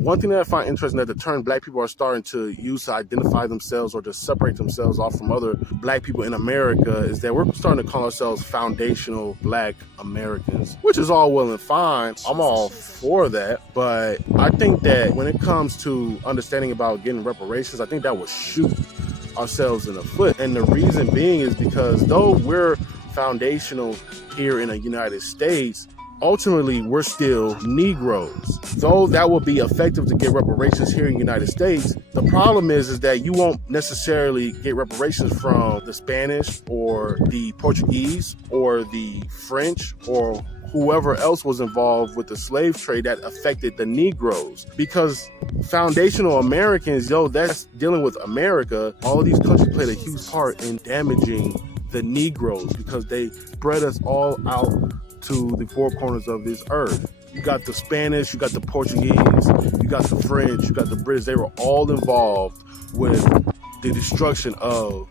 one thing that I find interesting that the term black people are starting to use to identify themselves or to separate themselves off from other black people in America is that we're starting to call ourselves foundational black Americans, which is all well and fine. I'm all for that. But I think that when it comes to understanding about getting reparations, I think that would shoot ourselves in the foot. And the reason being is because though we're foundational here in the United States, ultimately we're still Negroes. Though that will be effective to get reparations here in the United States, the problem is that you won't necessarily get reparations from the Spanish or the Portuguese or the French or whoever else was involved with the slave trade that affected the Negroes. Because foundational Americans, that's dealing with America. All of these countries played a huge part in damaging the Negroes because they spread us all out to the four corners of this earth. You got the Spanish, you got the Portuguese, you got the French, you got the British. They were all involved with the destruction of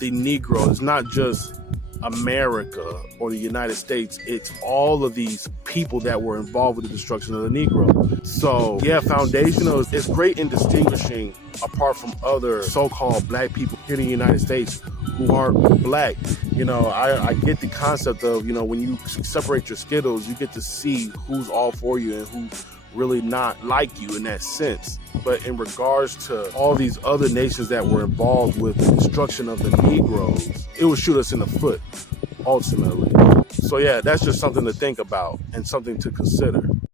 the Negro. It's not just America or the United States, it's all of these people that were involved with the destruction of the Negro. So yeah, foundational is great in distinguishing apart from other so-called black people here in the United States who aren't black. I get the concept of, when you separate your Skittles, you get to see who's all for you and who's really not like you in that sense. But in regards to all these other nations that were involved with the destruction of the Negroes, it would shoot us in the foot, ultimately. So yeah, that's just something to think about and something to consider.